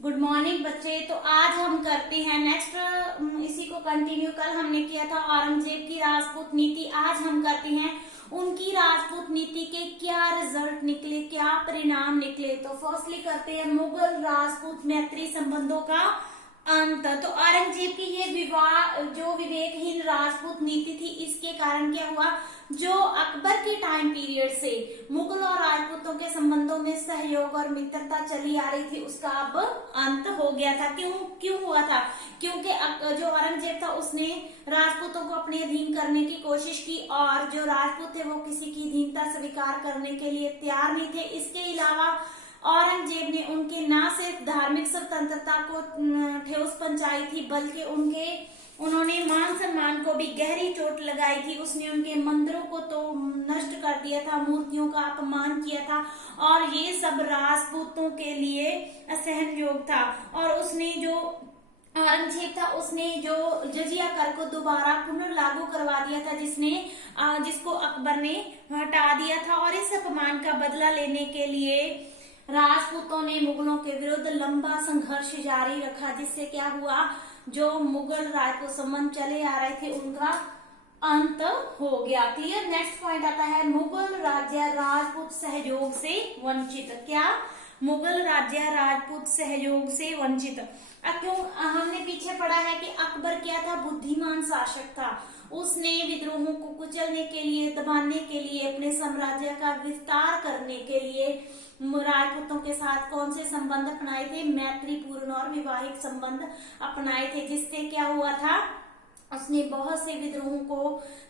Good morning बच्चे। तो आज हम करते हैं नेक्स्ट, इसी को कंटिन्यू। कल हमने किया था औरंगजेब की राजपूत नीति। आज हम करते हैं उनकी राजपूत नीति के क्या रिजल्ट निकले, क्या परिणाम निकले। तो फर्स्टली करते हैं मुगल राजपूत मैत्री संबंधों का अंत। तो औरंगजेब की ये विवाह जो विवेकहीन राजपूत नीति थी, इसके कारण क्या हुआ, जो अकबर के टाइम पीरियड से मुगल और राजपूतों के संबंधों में सहयोग और मित्रता चली आ रही थी, उसका अब अंत हो गया था। क्यों हुआ था? क्योंकि जो औरंगजेब था उसने राजपूतों को अपने अधीन करने की कोशिश की, और जो राजपूत थे वो किसी की अधीनता स्वीकार करने के लिए तैयार नहीं थे। इसके अलावा औरंगजेब ने उनके न सिर्फ धार्मिक स्वतंत्रता को ठेस पहुंचाई थी, बल्कि उन्होंने मान सम्मान को भी गहरी चोट लगाई थी। उसने उनके मंदिरों को तो नष्ट कर दिया था, मूर्तियों का अपमान किया था, और ये सब राजपूतों के लिए असहनयोग था। और उसने जो औरंगजेब था उसने जो जजिया कर को दोबारा पुनर्लागू करवा दिया था, जिसको अकबर ने हटा दिया था। और इस अपमान का बदला लेने के लिए राजपूतों ने मुगलों के विरुद्ध लंबा संघर्ष जारी रखा, जिससे क्या हुआ, जो मुगल राजपूत संबंध चले आ रहे थे उनका अंत हो गया। क्लियर। नेक्स्ट पॉइंट आता है मुगल राज्य राजपूत सहयोग से वंचित। क्या? मुगल राज्य राजपूत सहयोग से वंचित। क्यों? हमने पीछे पढ़ा है कि अकबर क्या था, बुद्धिमान शासक था। उसने विद्रोहों को कुचलने के लिए, दबाने के लिए, अपने साम्राज्य का विस्तार करने के लिए राजपूतों के साथ कौन से संबंध अपनाए थे? मैत्रीपूर्ण और विवाहिक संबंध अपनाए थे। जिससे क्या हुआ था, उसने बहुत से विद्रोहों को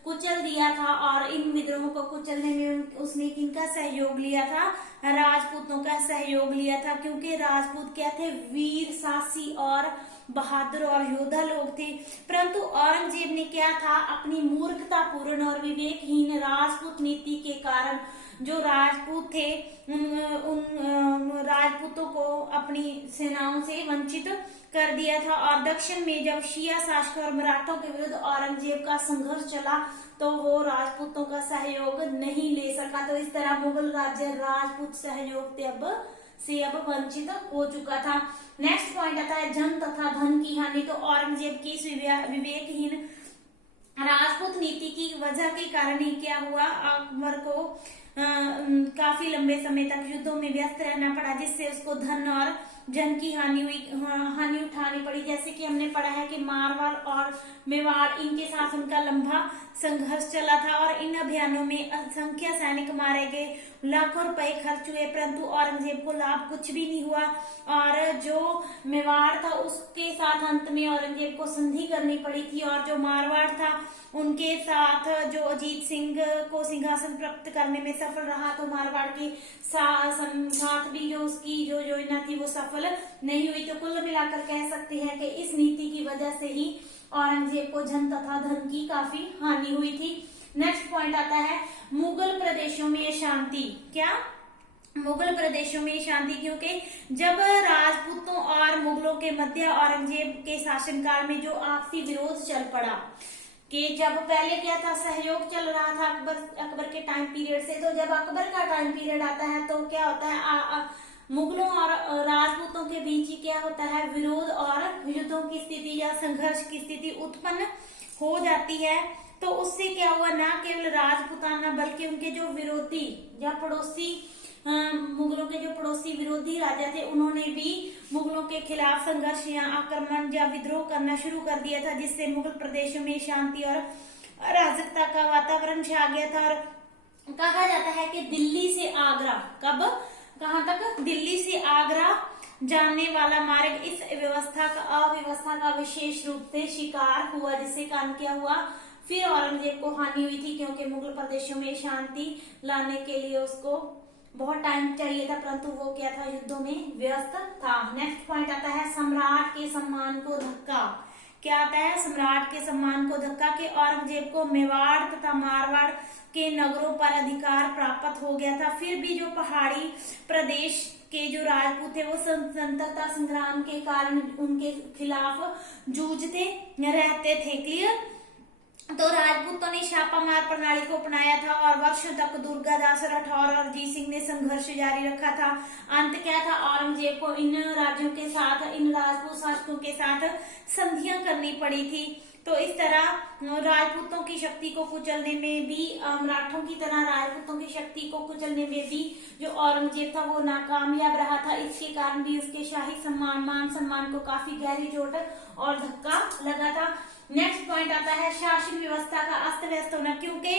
कुचल दिया था। और इन विद्रोहों को कुचलने में उसने किनका सहयोग लिया था? राजपूतों का सहयोग लिया था। क्योंकि राजपूत क्या थे? वीर, साहसी और बहादुर और योद्धा लोग थे। परंतु औरंगजेब ने क्या था, अपनी मूर्खतापूर्ण और विवेकहीन राजपूत नीति के कारण जो राजपूत थे उन राजपूतों को अपनी सेनाओं से वंचित कर दिया था। और दक्षिण में जब शिया शासकों और मराठों के विरुद्ध औरंगजेब का संघर्ष चला, तो वो राजपूतों का सहयोग नहीं ले सका। तो इस तरह मुगल राज्य राजपूत सहयोग से अब वंचित हो चुका था। नेक्स्ट पॉइंट आता है जन तथा धन की हानि। तो औरंगजेब की इस विवेकहीन राजपूत नीति की वजह के कारण ही क्या हुआ, अकबर को काफी लंबे समय तक युद्धों में व्यस्त रहना पड़ा, जिससे उसको धन और जन की हानि उठानी पड़ी। जैसे कि हमने पढ़ा है कि मारवाड़ और मेवाड़, इनके साथ उनका लंबा संघर्ष चला था, और इन अभियानों में असंख्य सैनिक मारे गए, लाखों रुपए खर्च हुए, परंतु औरंगजेब को लाभ कुछ भी नहीं हुआ। और जो मेवाड़ था उसके साथ अंत में औरंगजेब को संधि करनी पड़ी थी, और जो मारवाड़ था उनके साथ जो अजीत सिंह को सिंहासन प्राप्त करने में सफल रहा, तो मारवाड़ के साथ भी जो उसकी जो योजना थी वो सफल नहीं हुई। तो कुल मिलाकर कह सकते हैं कि इस नीति की वजह से ही औरंगजेब को जन तथा धन की काफी हानि हुई थी। नेक्स्ट पॉइंट आता है मुगल प्रदेशों में शांति। क्या? मुगल प्रदेशों में शांति। क्योंकि जब राजपूतों और मुगलों के मध्य औरंगजेब के शासनकाल में जो आपसी विरोध चल पड़ा, कि जब पहले क्या था, सहयोग चल रहा था अकबर के टाइम पीरियड से, तो जब अकबर का टाइम पीरियड आता है तो क्या होता है, मुगलों और राजपूतों के बीच ही क्या होता है, विरोध और युद्धों की स्थिति या संघर्ष की स्थिति उत्पन्न हो जाती है। तो उससे क्या हुआ, न केवल राजपूताना बल्कि उनके जो विरोधी या पड़ोसी मुगलों के जो पड़ोसी विरोधी राजा थे, उन्होंने भी मुगलों के खिलाफ संघर्ष या आक्रमण या विद्रोह करना शुरू कर दिया था, जिससे मुगल प्रदेशों में शांति और अराजकता का वातावरण छा गया था। और कहा जाता है कि दिल्ली से आगरा, कहाँ तक? दिल्ली से आगरा जाने वाला मार्ग इस अव्यवस्था का विशेष रूप से शिकार हुआ, जिससे कारण क्या हुआ, फिर औरंगजेब को हानि हुई थी। क्योंकि मुगल प्रदेशों में शांति लाने के लिए उसको बहुत टाइम चाहिए था, परंतु वो क्या था, युद्धों में व्यस्त था। नेक्स्ट पॉइंट आता है सम्राट के सम्मान को धक्का। क्या आता है? सम्राट के सम्मान को धक्का। के औरंगजेब को मेवाड़ तथा मारवाड़ के नगरों पर अधिकार प्राप्त हो गया था। फिर भी जो पहाड़ी प्रदेश के जो राजपूत थे वो स्वतंत्रता संग्राम के कारण उनके खिलाफ जूझते रहते थे। क्लियर। तो राजपूतों ने छापामार प्रणाली को अपनाया था और वर्षों तक दुर्गादास राठौर और अजीत सिंह ने संघर्ष जारी रखा था। अंत क्या था, औरंगजेब को इन राज्यों के साथ, इन राजपूत शासकों के साथ संधियां करनी पड़ी थी। तो इस तरह राजपूतों की शक्ति को कुचलने में भी, मराठों की तरह राजपूतों की शक्ति को कुचलने में भी जो औरंगजेब था वो नाकामयाब रहा था। इसके कारण भी उसके शाही सम्मान, मान सम्मान को काफी गहरी चोट और धक्का लगा था। नेक्स्ट पॉइंट आता है शासन व्यवस्था का अस्त व्यस्त होना, क्योंकि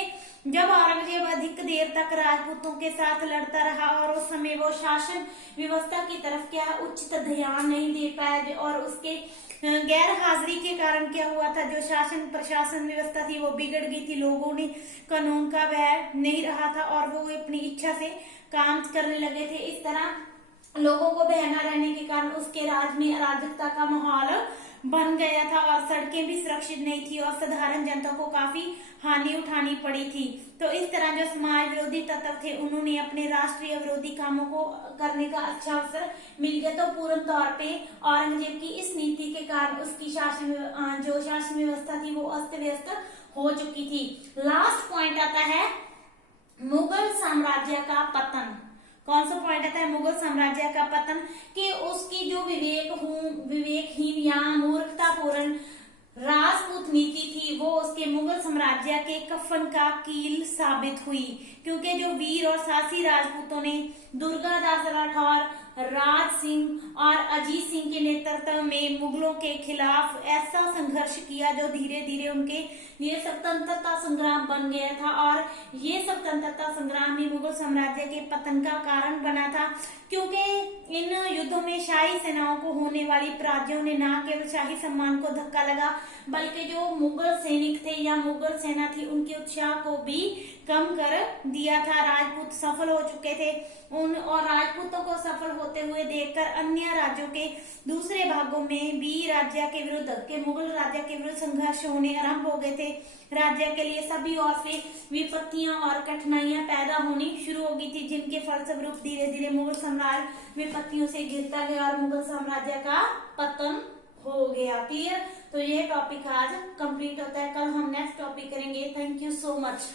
जब औरंगजेब अधिक देर तक राजपूतों के साथ लड़ता रहा और उस समय वो शासन व्यवस्था की तरफ क्या उचित ध्यान नहीं दे पाया और उसके गैर हाजिरी के कारण क्या हुआ था, जो शासन प्रशासन व्यवस्था थी वो बिगड़ गई थी। लोगों ने कानून का वह नहीं रहा था और वो अपनी इच्छा से काम करने लगे थे। इस तरह लोगों को बहना रहने के कारण उसके राज में अराजकता का माहौल बन गया था और सड़कें भी सुरक्षित नहीं थी और साधारण जनता को काफी हानि उठानी पड़ी थी। तो इस तरह जो समाज विरोधी तत्व थे उन्होंने अपने राष्ट्रीय विरोधी कामों को करने का अच्छा अवसर मिल गया। तो पूर्ण तौर पे औरंगजेब की इस नीति के कारण उसकी जो शासन व्यवस्था थी वो अस्त व्यस्त हो चुकी थी। लास्ट पॉइंट आता है मुगल साम्राज्य का पतन। कौन सा पॉइंट आता है, मुगल साम्राज्य का पतन, कि उसकी जो विवेकहीन या मूर्खतापूर्ण राजपूत नीति थी वो उसके मुगल साम्राज्य के कफन का कील साबित हुई। क्योंकि जो वीर और साहसी राजपूतों ने दुर्गादास राठौर, राज सिंह और अजीत सिंह के नेतृत्व में मुगलों के खिलाफ ऐसा संघर्ष किया जो धीरे धीरे उनके लिए स्वतंत्रता संग्राम बन गया था और ये स्वतंत्रता संग्राम ही मुगल साम्राज्य के पतन का कारण बना था। क्योंकि इन युद्धों में शाही सेनाओं को होने वाली पराजयों ने न केवल शाही सम्मान को धक्का लगा बल्कि जो मुगल सैनिक थे या मुगल सेना थी उनके उत्साह को भी कम कर दिया था। राजपूत सफल हो चुके थे और राजपूतों को सफल होते हुए देखकर अन्य राज्यों के दूसरे भागों में भी मुगल राज्य के विरुद्ध संघर्ष होने आरंभ हो गए थे। राज्य के लिए सभी ओर से विपत्तियां और कठिनाइयां पैदा होनी शुरू हो गई थी, जिनके फलस्वरूप धीरे धीरे मुगल साम्राज्य विपत्तियों से घिरता गया और मुगल साम्राज्य का पतन हो गया। क्लियर? तो यह टॉपिक आज कंप्लीट होता है। कल हम नेक्स्ट टॉपिक करेंगे। Thank you so much.